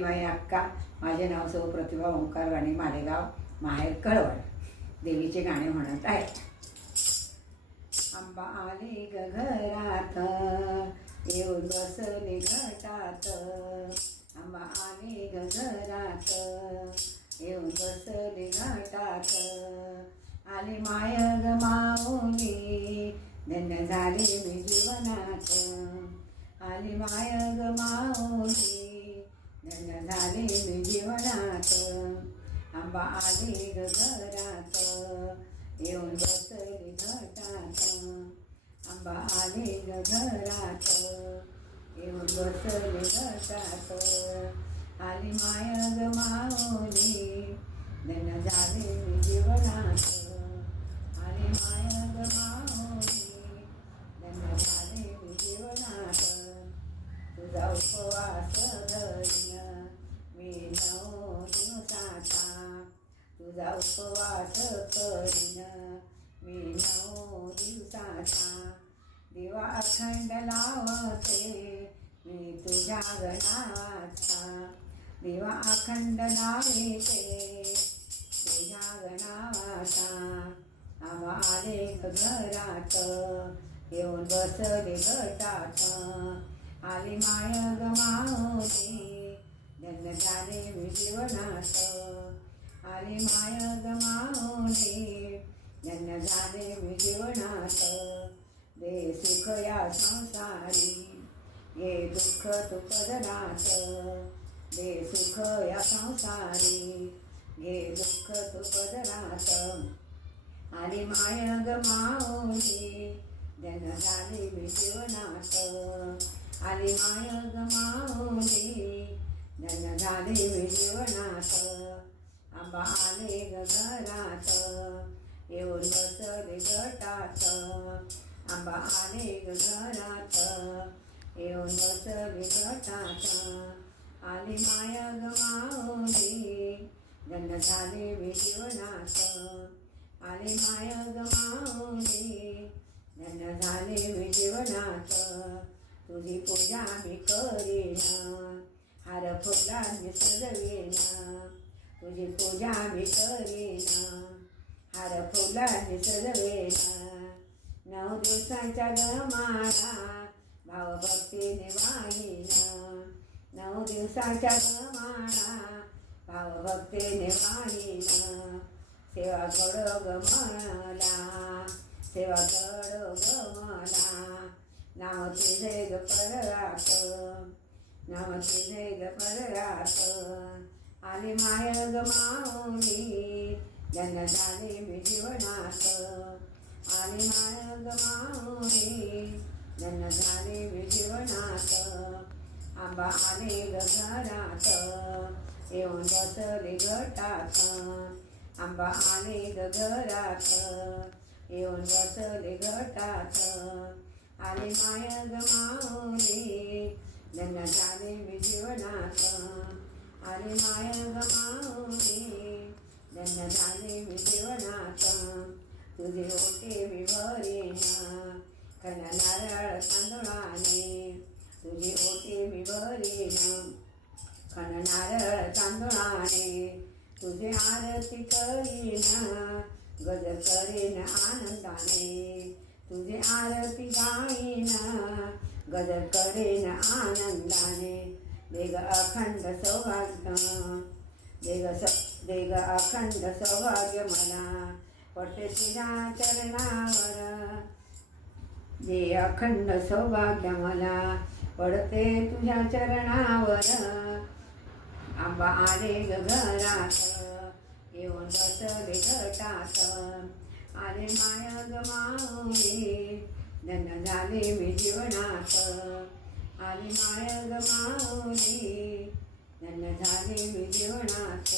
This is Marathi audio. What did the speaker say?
माई अक्का, माझे नाव सौ प्रतिभा ओंकार राणी मालेगाव, माहेर कळवण. देवीचे गाणे म्हणत आहे. आंबा आली ग घरात, येऊन बसली घटात. आंबा आली ग घरात, येऊन बसली घटात. आली माय ग माऊली, धन्य झाली मी जीवनात. आली माय ग माऊली, धन्य झाली मी जीवनात. आंबा आली ग घरात, येऊन बसली घटात. आंबा आली ग घरात, येऊन बसली घटात. आली माय ग माऊली, धन्य झाली मी जीवनात. आली माय ग माऊली, धन्य झाली मी जीवनात. तुझा उपवास धरीन मी 9 दिवसाचा. तुझा उपवास करीन मी 9 दिवसाचा. दिवा अखंड लावते मी तुझ्या गणाचा. दिवा अखंड लावते तुझ्या गणाचा. आंबा आले घरात, येऊन बसले घटात. आली माय ग माऊली, धन्य झाले मी जीवनात. आली माय ग माऊली, धन्य झाले मी जीवनात. दे सुख या संसारी, ये दुःख तू पदरात. दे सुख या संसारी, घे दुःख तू पदरात. आली माय ग माऊली, धन्य झाली मी जीवनात. आली माय ग माऊली, धन्य झाली मी जीवनात. आंबा आले ग घरात, येऊन बसले घटात. आंबा आले ग घरात, येऊन बसले घटात. आली माय ग माऊली, धन्य झाली मी जीवनात. आली माय ग माऊली, धन्य झाली मी जीवनात. तुझी पूजा मी करीन, हार फुलांनी सजवीन. तुझी पूजा मी करीन, हार फुलांनी सजवीन. 9 दिवसांच्या गमाळा भावभक्तीने वाहीन. 9 दिवसांच्या गमाळा भावभक्तीने वाहीन. सेवा करो ग मला, सेवा करो ग मला. नाव तुझे ग पररात, नाव तुझे ग पररात. आली माय ग माऊली, धन्य झाली मी जीवनात. आली माय ग माऊली, धन्य झाली मी जीवनात. आंबा आले ग घरात, येऊन बसले घटात. आंबा आले ग घरात, येऊन बसले घटात. आली माय ग माऊली, धन्य झाली मी जीवनात. आली माय ग माऊली, धन्य झाली मी जीवनात. तुझे ओटे मी भरीन, खण नारळ तांदुळाने. तुझे ओटे मी भरीन, खण नारळ तांदुळाने. तुझे आरती करीन, गजर करीन आनंदाने. तुझे आरती गाईन, गजर करीन आनंदाने. दे ग अखंड सौभाग्य, दे ग अखंड सौभाग्य मला. पडते तुझ्या चरणावर, दे अखंड सौभाग्य मला. पडते तुझ्या चरणावर. आंबा आले ग घरात, येऊन बसले घटात. आले माय ग माऊली, धन्य झाले मी जीवनात. आली माय ग माऊली, धन्य झाले मी जीवनात.